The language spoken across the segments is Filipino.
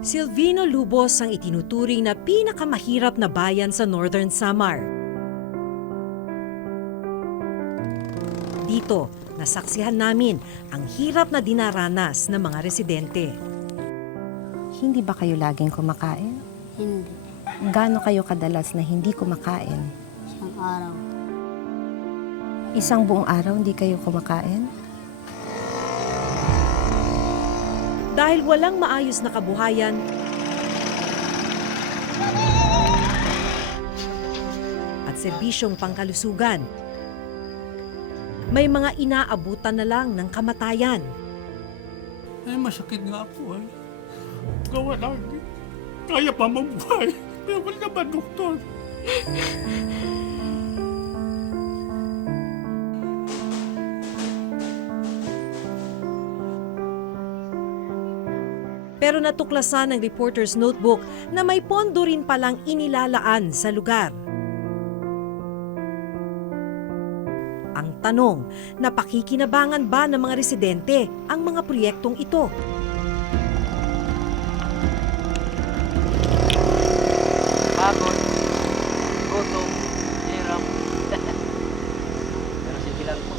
Silvino Lubos ang itinuturing na pinakamahirap na bayan sa Northern Samar. Dito, nasaksihan namin ang hirap na dinaranas ng mga residente. Hindi ba kayo laging kumakain? Hindi. Gaano kayo kadalas na hindi kumakain? Isang araw. Isang buong araw hindi kayo kumakain? Dahil walang maayos na kabuhayan, at serbisyong pangkalusugan, may mga inaabutan na lang ng kamatayan. Ay, masakit nga po eh. Gawa lang. Kaya pa mabuhay. Pero wala naman, doktor. Pero natuklasan ng reporter's notebook na may pondo rin palang inilalaan sa lugar. Ang tanong, napakikinabangan ba ng mga residente ang mga proyektong ito? Pagod, gutom, hirap. Pero sige lang po.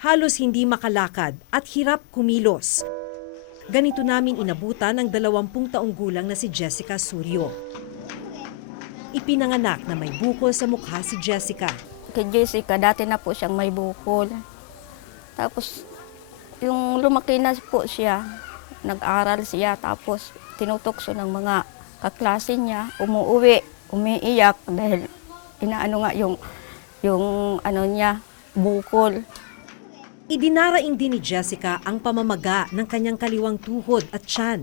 Halos hindi makalakad at hirap kumilos. Ganito namin inabutan ang 20 taong gulang na si Jessica Suryo. Ipinanganak na may bukol sa mukha si Jessica. Kay Jessica, dati na po siyang may bukol. Tapos, yung lumaki na po siya, nag-aral siya, tapos tinutokso ng mga kaklase niya, umuwi, umiiyak dahil inaano nga yung ano niya, bukol. Idinaraing din ni Jessica ang pamamaga ng kanyang kaliwang tuhod at tiyan.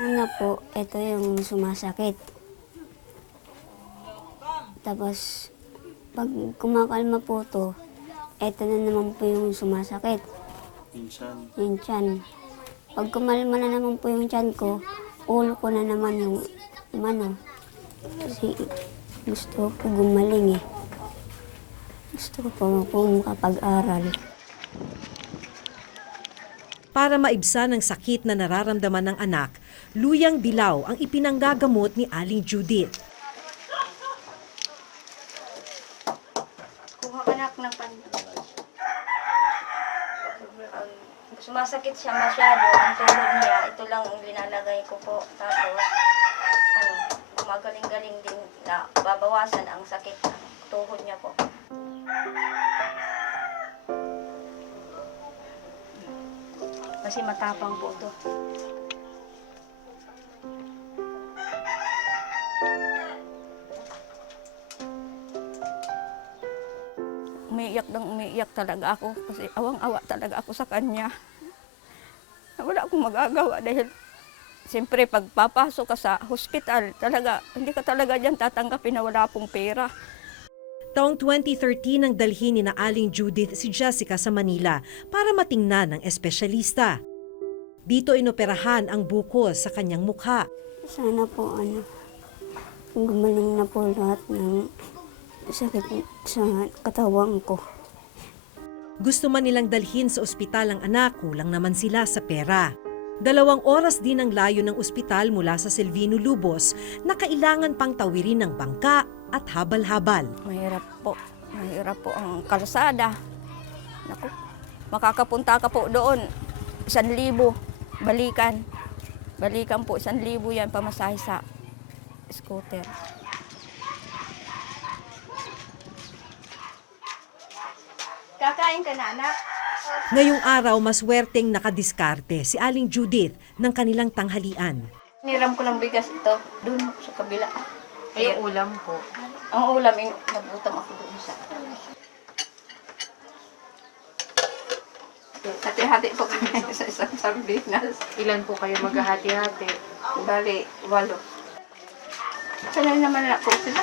Una po, ito yung sumasakit. Tapos, pag kumakalma po to, ito na naman po yung sumasakit. Yung tiyan. Pag kumalma na naman po yung tiyan ko, ulo ko na naman yung ano. Kasi gusto ko po gumaling eh. Gusto ko po makapag-aral. Para maibsan ang sakit na nararamdaman ng anak, luyang dilaw ang ipinanggagamot ni Aling Judith. Kuha ka na ng sumasakit siya masyado, ang tuhod niya, ito lang ang linalagay ko po. Tapos, gumagaling-galing din na babawasan ang sakit ng tuhod niya po. Kasi matapang po ito. Umiiyak talaga ako kasi awang-awa talaga ako sa kanya. Wala akong magagawa dahil siyempre pag papasok ka sa hospital, talaga, hindi ka talaga dyan tatanggapin na wala pong pera. Taong 2013 nang dalhin ni na Aling Judith si Jessica sa Manila para matingnan ng espesyalista. Dito inoperahan ang bukol sa kanyang mukha. Sana po gumaling na po lahat ng sakit sa katawan ko. Gusto man nilang dalhin sa ospital ang anak, kulang naman sila sa pera. 2 oras din ang layo ng ospital mula sa Silvino Lubos na kailangan pang tawirin ng bangka at habal-habal. Mahirap po ang kalsada. Naku, makakapunta ka po doon, 1,000, balikan po 1,000 yan pamasahe sa scooter. Kakain ka na, anak? Ngayong araw, maswerteng nakadiskarte si Aling Judith ng kanilang tanghalian. Niram ko ng bigas ito, dun sa kabila. Ay, ulam po. Ang ulam, nabutam ako doon sa... Hati-hati po kami sa isang sardinas. Ilan po kayo maghahati-hati? Bali, 8. Sanay naman na po sila.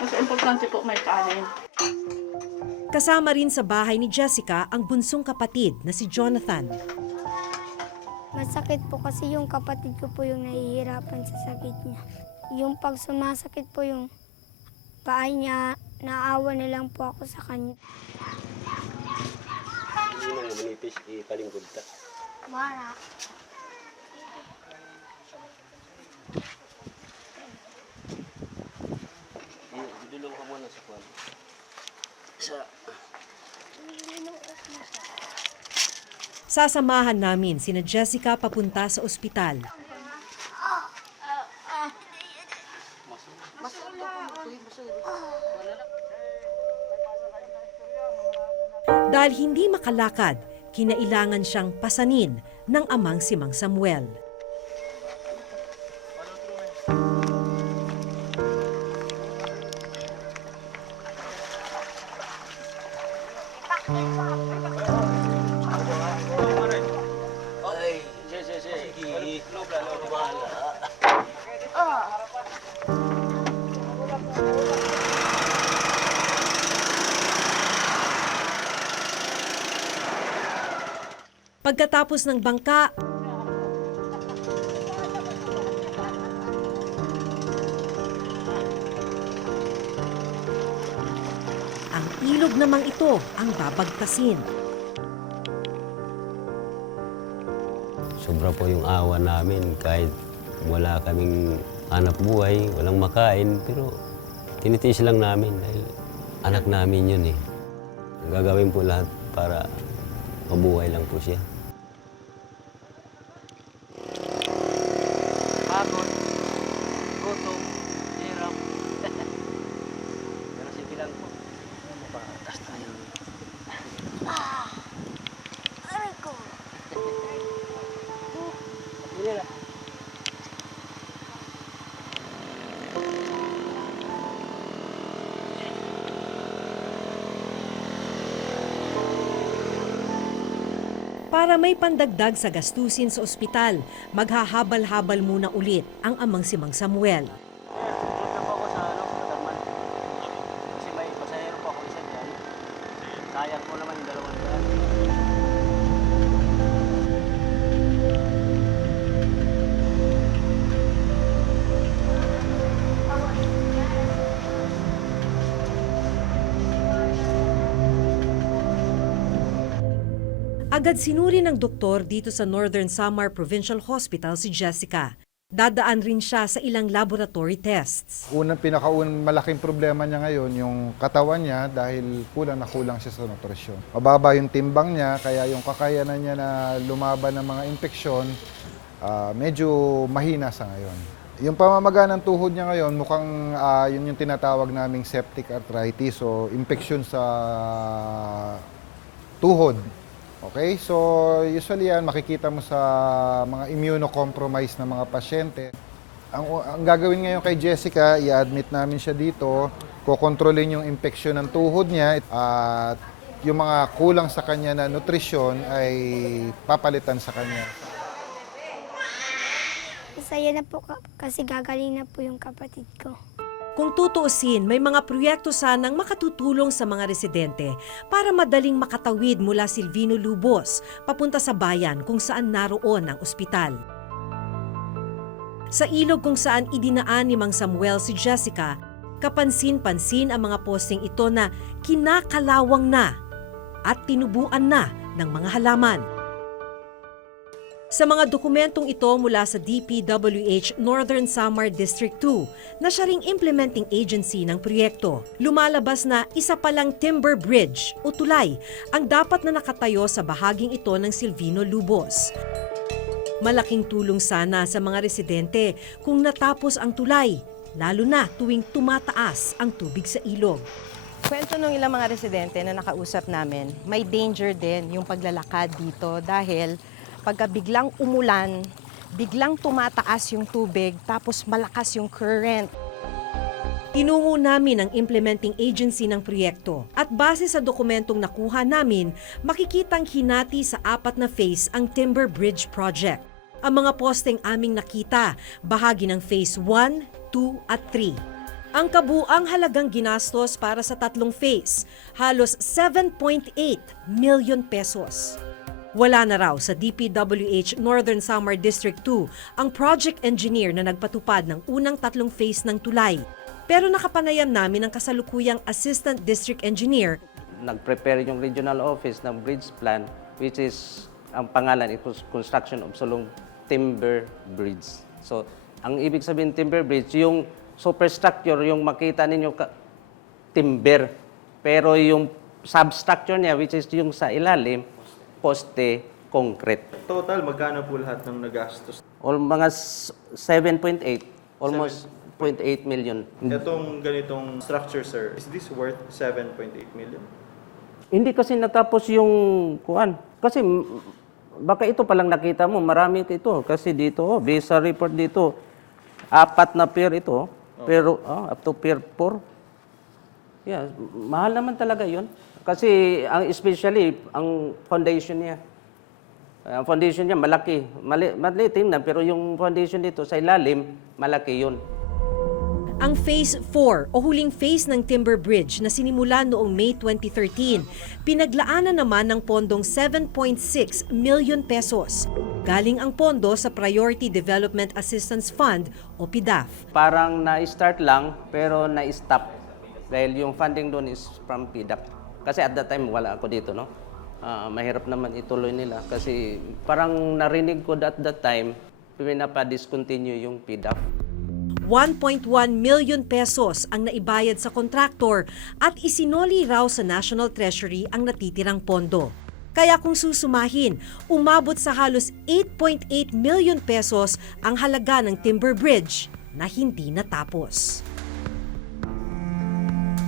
Mas importante po may kanin. Kasama rin sa bahay ni Jessica ang bunsong kapatid na si Jonathan. Masakit po kasi yung kapatid ko po yung nahihirapan sa sakit niya. Yung pag sumasakit po yung paa niya, naawa na lang po ako sa kanya. Sino nga manipis, ipalingkod ta. Wala. Dulong ka muna sa kwan. Sasamahan namin sina Jessica papunta sa ospital. Dahil hindi makalakad, kinailangan siyang pasanin ng amang si Mang Samuel. Ay, sige. Bahala. Pagkatapos ng bangka, ang ilog namang ito ang babagtasin. Sobra po yung awa namin kahit wala kaming anak buhay, walang makain, pero tinitiis lang namin dahil anak namin yun eh. Gagawin po lahat para mabuhay lang po siya. Pagod, gutom, hirap. Pero sige lang po. Mapatas tayo. Aray ko. Para may pandagdag sa gastusin sa ospital, maghahabal-habal muna ulit ang amang si Mang Samuel. Punta po ako sa Katarman. Kasi may pasahero po ako isa dyan. Sayang po naman yung 200. Agad sinuri ng doktor dito sa Northern Samar Provincial Hospital si Jessica. Dadaan rin siya sa ilang laboratory tests. Pinakaunang malaking problema niya ngayon, yung katawan niya dahil kulang siya sa nutrisyon. Mababa yung timbang niya, kaya yung kakayanan niya na lumaban ng mga impeksyon, medyo mahina sa ngayon. Yung pamamaga ng tuhod niya ngayon, mukhang yun yung tinatawag naming septic arthritis o impeksyon sa tuhod. Okay, so usually yan makikita mo sa mga immunocompromised na mga pasyente. Ang gagawin ngayon kay Jessica, i-admit namin siya dito, kokontrolin yung infeksyon ng tuhod niya at yung mga kulang sa kanya na nutrisyon ay papalitan sa kanya. Masaya na po kasi gagaling na po yung kapatid ko. Kung tutuusin, may mga proyekto sanang makatutulong sa mga residente para madaling makatawid mula Silvino Lubos papunta sa bayan kung saan naroon ang ospital. Sa ilog kung saan idinaan ni Mang Samuel si Jessica, kapansin-pansin ang mga posting ito na kinakalawang na at tinubuan na ng mga halaman. Sa mga dokumentong ito mula sa DPWH Northern Samar District 2 na siya ring implementing agency ng proyekto, lumalabas na isa palang timber bridge o tulay ang dapat na nakatayo sa bahaging ito ng Silvino Lubos. Malaking tulong sana sa mga residente kung natapos ang tulay, lalo na tuwing tumataas ang tubig sa ilog. Kwento ng ilang mga residente na nakausap namin, may danger din yung paglalakad dito dahil pagka biglang umulan, biglang tumataas yung tubig tapos malakas yung current. Tinungo namin ang implementing agency ng proyekto at base sa dokumentong nakuha namin, makikitang hinati sa 4 na phase ang Timber Bridge Project. Ang mga posteng aming nakita, bahagi ng Phase 1, 2 at 3. Ang kabuang halagang ginastos para sa 3 phase, halos 7.8 million pesos. Wala na raw sa DPWH Northern Samar District 2 ang project engineer na nagpatupad ng unang 3 phase ng tulay. Pero nakapanayam namin ang kasalukuyang Assistant District Engineer nag-prepare yung regional office ng bridge plan, which is, ang pangalan, it was construction of Sulong Timber Bridge. So, ang ibig sabihin timber bridge, yung superstructure, yung makita ninyo timber, pero yung substructure niya, which is yung sa ilalim, poste, concrete. Total, magkano po lahat ng nagastos? Mga 7.8, almost 0.8 million. Itong ganitong structure, sir, is this worth 7.8 million? Hindi kasi natapos yung kuan. Kasi baka ito palang nakita mo, marami ito. Kasi dito, based sa report dito, 4 na pier ito. Pero up to pier 4. Yeah, mahal naman talaga yun. Kasi especially ang foundation niya. Ang foundation niya malaki. Maliit tingnan, pero yung foundation dito sa ilalim, malaki yun. Ang Phase 4 o huling phase ng Timber Bridge na sinimula noong May 2013, pinaglaanan naman ng pondong 7.6 million pesos. Galing ang pondo sa Priority Development Assistance Fund o PDAF. Parang na-start lang, pero na-stop. Dahil yung funding doon is from PDAF. Kasi at that time, wala ako dito, no? Mahirap naman ituloy nila. Kasi parang narinig ko at that time, pinapa-discontinue yung PDAF. 1.1 million pesos ang naibayad sa kontraktor at isinoli raw sa National Treasury ang natitirang pondo. Kaya kung susumahin, umabot sa halos 8.8 million pesos ang halaga ng Timber Bridge na hindi natapos.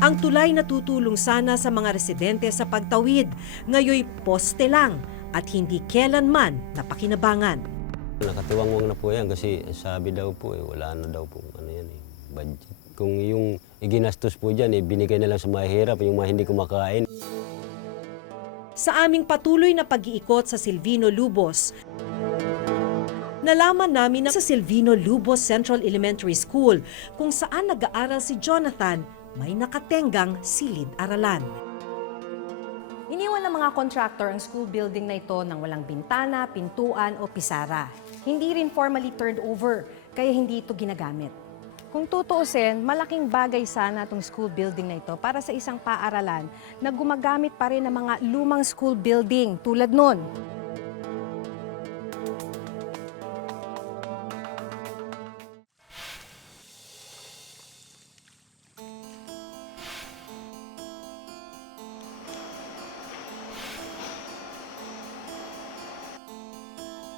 Ang tulay na tutulong sana sa mga residente sa pagtawid, ngayoy poste lang at hindi kailanman napakinabangan. Nakatiwangwang na po yan kasi sabi daw po wala na daw po budget. Kung yung iginastos po dyan, binigay na lang sa mahirap, yung mga hindi kumakain. Sa aming patuloy na pag-iikot sa Silvino Lubos, nalaman namin na sa Silvino Lubos Central Elementary School kung saan nag-aaral si Jonathan, may nakatenggang silid-aralan. Iniwan ng mga contractor ang school building na ito nang walang bintana, pintuan o pisara. Hindi rin formally turned over, kaya hindi ito ginagamit. Kung tutuusin, malaking bagay sana itong school building na ito para sa isang paaralan na gumagamit pa rin ng mga lumang school building tulad nun.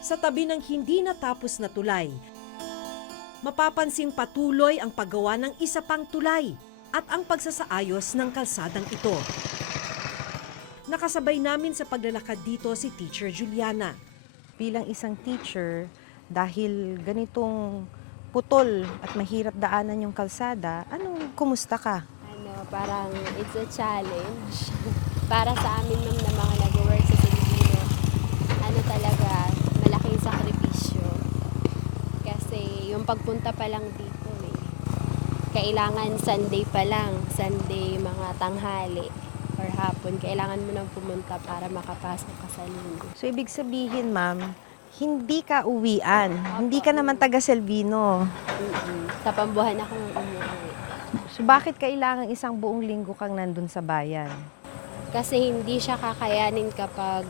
Sa tabi ng hindi natapos na tulay, mapapansing patuloy ang paggawa ng isa pang tulay at ang pagsasaayos ng kalsadang ito. Nakasabay namin sa paglalakad dito si Teacher Juliana. Bilang isang teacher, dahil ganitong putol at mahirap daanan yung kalsada, kumusta ka? Parang it's a challenge. Para sa amin ng mga nag-work sa Filipino, talaga, malaking sakripisyo. Kasi yung pagpunta pa lang dito, kailangan Sunday pa lang, Sunday mga tanghali or hapon, kailangan mo nang pumunta para makapasok ka sa linggo. So, ibig sabihin, ma'am, hindi ka uwian. Hindi ka naman taga Silvino. Sa Pambuhan akong umuwi. So, bakit kailangan isang buong linggo kang nandun sa bayan? Kasi hindi siya kakayanin kapag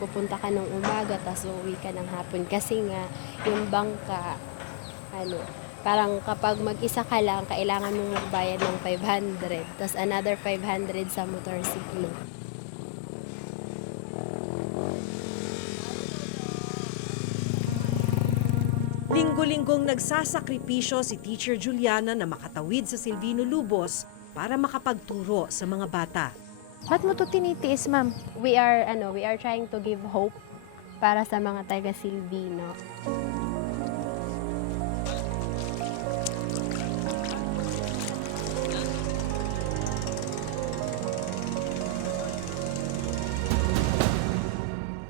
pupunta ka ng umaga tapos uuwi ka ng hapon. Kasi nga, yung bangka, parang kapag mag-isa ka lang, kailangan mong magbayad ng 500. Tapos another 500 sa motorsiklo. Linggo-linggong nagsasakripisyo si Teacher Juliana na makatawid sa Silvino Lubos para makapagturo sa mga bata. Ba't mo ito tinitiis, ma'am? We are trying to give hope para sa mga taga Silvino.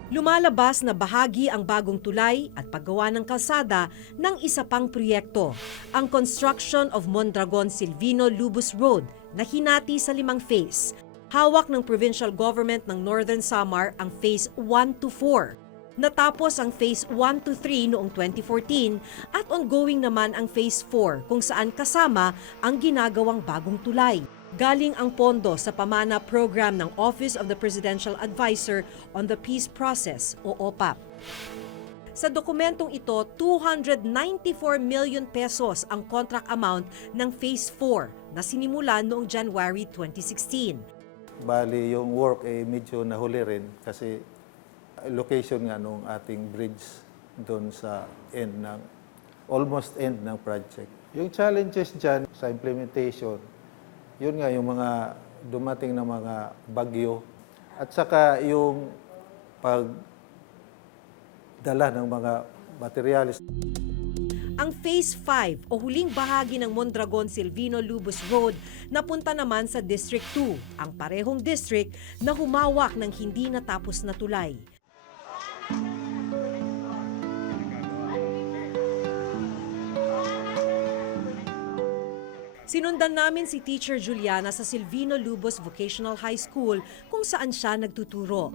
Lumalabas na bahagi ang bagong tulay at paggawa ng kalsada ng isa pang proyekto, ang construction of Mondragon Silvino Lubos Road na hinati sa 5 phase. Hawak ng provincial government ng Northern Samar ang Phase 1 to 4. Natapos ang Phase 1 to 3 noong 2014 at ongoing naman ang Phase 4 kung saan kasama ang ginagawang bagong tulay. Galing ang pondo sa pamana program ng Office of the Presidential Advisor on the Peace Process o OPAP. Sa dokumentong ito, 294 million pesos ang contract amount ng Phase 4 na sinimulan noong January 2016. Bali, yung work medyo nahuli rin kasi location nga nung ating bridge doon sa almost end ng project. Yung challenges dyan sa implementation, yun nga yung mga dumating na mga bagyo at saka yung pagdala ng mga materyales. Ang Phase 5 o huling bahagi ng Mondragon-Silvino-Lubos Road napunta naman sa District 2, ang parehong district na humawak ng hindi natapos na tulay. Sinundan namin si Teacher Juliana sa Silvino-Lubos Vocational High School kung saan siya nagtuturo.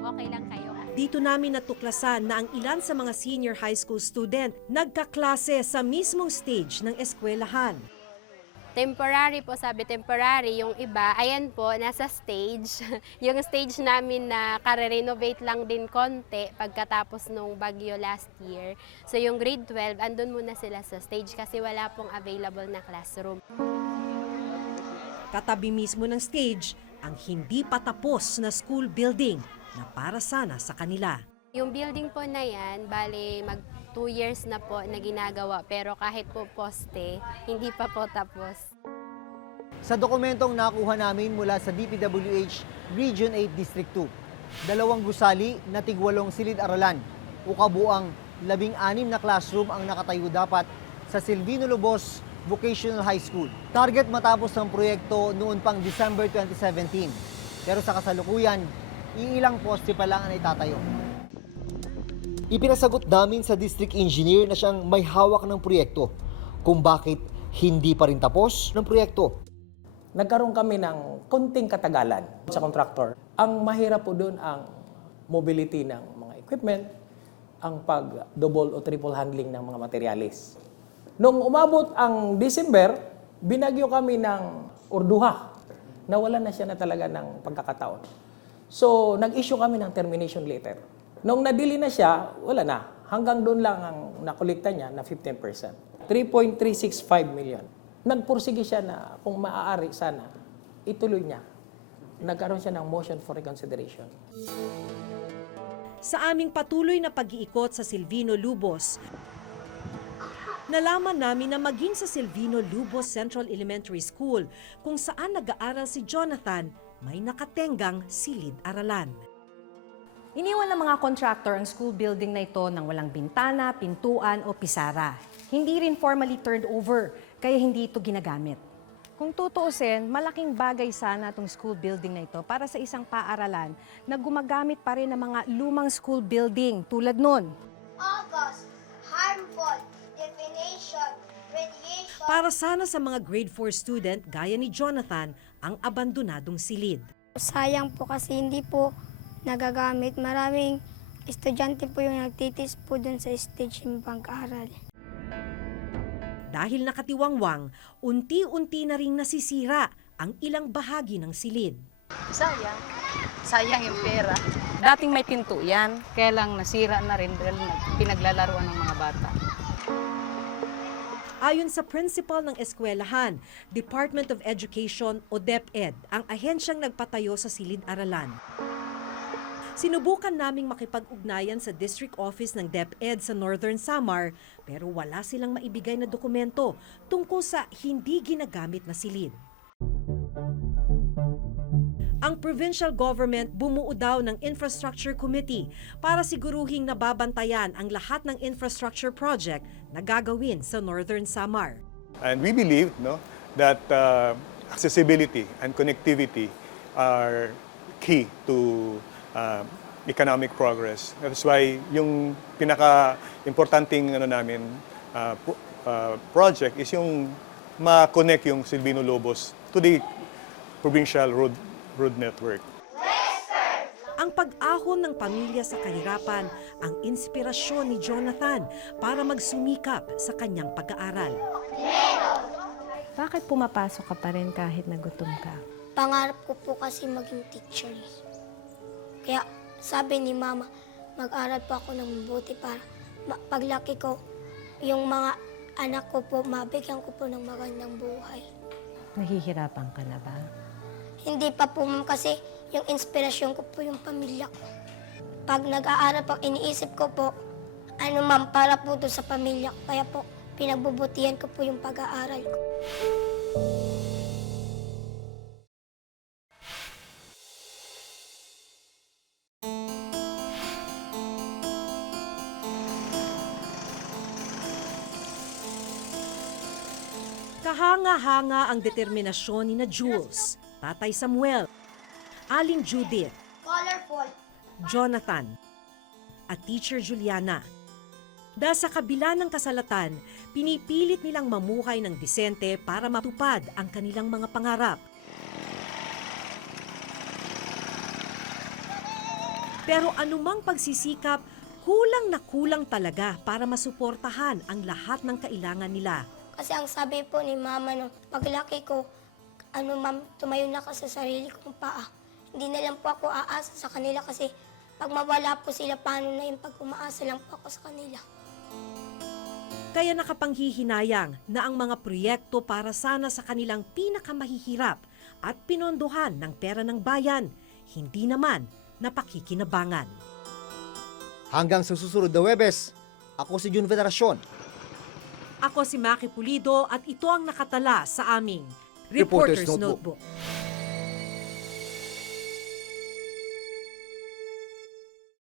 Okay lang kayo. Dito namin natuklasan na ang ilan sa mga senior high school student nagkaklase sa mismong stage ng eskwelahan. Temporary po, sabi temporary. Yung iba, ayan po, nasa stage. Yung stage namin na kare-renovate lang din konti pagkatapos nung bagyo last year. So yung grade 12, andun muna sila sa stage kasi wala pong available na classroom. Katabi mismo ng stage, ang hindi patapos na school building na para sana sa kanila. Yung building po na yan, bale mag 2 years na po na ginagawa pero kahit po poste, hindi pa po tapos. Sa dokumentong nakuha namin mula sa DPWH Region 8 District 2, 2 gusali na tig-8 silid-aralan o kabuang 16 na classroom ang nakatayo dapat sa Silvino-Lubos Vocational High School. Target matapos ng proyekto noon pang December 2017. Pero sa kasalukuyan, iilang poste pa lang ang itatayo. Ipinasagot namin sa district engineer na siyang may hawak ng proyekto kung bakit hindi pa rin tapos ng proyekto. Nagkaroon kami ng konting katagalan sa contractor. Ang mahirap po doon ang mobility ng mga equipment, ang pag-double o triple handling ng mga materialis. Nung umabot ang December, binagyo kami ng orduha. Nawala na siya na talaga ng pagkakataon. So, nag-issue kami ng termination letter. Nung nadili na siya, wala na. Hanggang doon lang ang nakolekta niya na 15%. 3.365 million. Nagpursige siya na kung maaari sana, ituloy niya. Nagkaroon siya ng motion for reconsideration. Sa aming patuloy na pag-iikot sa Silvino-Lubos, nalaman namin na maging sa Silvino-Lubos Central Elementary School, kung saan nag-aaral si Jonathan, may nakatenggang silid-aralan. Iniwan ng mga contractor ang school building na ito nang walang bintana, pintuan o pisara. Hindi rin formally turned over, kaya hindi ito ginagamit. Kung tutuusin, malaking bagay sana itong school building na ito para sa isang paaralan na gumagamit pa rin ng mga lumang school building tulad nun. August, harmful, definition, radiation. Para sana sa mga grade 4 student gaya ni Jonathan ang abandonadong silid. Sayang po kasi hindi po nagagamit. Maraming estudyante po yung nagtitis po dun sa stage ng pag-aaral. Dahil nakatiwangwang, unti-unti na ring nasisira ang ilang bahagi ng silid. Sayang. Sayang yung pera. Dating may pinto yan, kaya lang nasira na rin dahil pinaglalaruan ng mga bata. Ayon sa principal ng eskwelahan, Department of Education o DepEd, ang ahensyang nagpatayo sa silid-aralan. Sinubukan naming makipag-ugnayan sa district office ng DepEd sa Northern Samar, pero wala silang maibigay na dokumento tungkol sa hindi ginagamit na silid. Ang provincial government bumuo daw ng infrastructure committee para siguruhing nababantayan ang lahat ng infrastructure project na gagawin sa Northern Samar. And we believe that accessibility and connectivity are key to economic progress. That's why yung pinaka-importanting project is yung ma-connect yung Silvino-Lubos to the provincial road network. Ang pag-ahon ng pamilya sa kahirapan ang inspirasyon ni Jonathan para magsumikap sa kanyang pag-aaral. Bakit pumapasok ka pa rin kahit nagutom ka? Pangarap ko po kasi maging teacher. Kaya sabi ni Mama, mag-aral po ako ng mabuti para paglaki ko, yung mga anak ko po, mabigyan ko po ng magandang buhay. Nahihirapan ka na ba? Hindi pa po, Ma'am, kasi yung inspirasyon ko po yung pamilya ko. Pag nag-aaral po, iniisip ko po, Ma'am, para po doon sa pamilya ko. Kaya po, pinagbubutihan ko po yung pag-aaral ko. Kahanga-hanga ang determinasyon ni na Jules, Tatay Samuel, Aling Judith, Colorful. Jonathan, at Teacher Juliana. Dahil sa kabila ng kasalatan, pinipilit nilang mamuhay ng disente para matupad ang kanilang mga pangarap. Pero anumang pagsisikap, kulang na kulang talaga para masuportahan ang lahat ng kailangan nila. Kasi ang sabi po ni Mama, no, paglaki ko, Ma'am, tumayo na ka sa sarili kong paa. Hindi na lang po ako aasa sa kanila kasi pag mawala po sila, paano na yung pag umaasa lang po ako sa kanila. Kaya nakapanghihinayang na ang mga proyekto para sana sa kanilang pinakamahihirap at pinondohan ng pera ng bayan, hindi naman napakikinabangan. Hanggang sa susunod na Huwebes, ako si Jun Veneracion. Ako si Maki Pulido at ito ang nakatala sa aming Reporter's Reporter's Notebook. Notebook.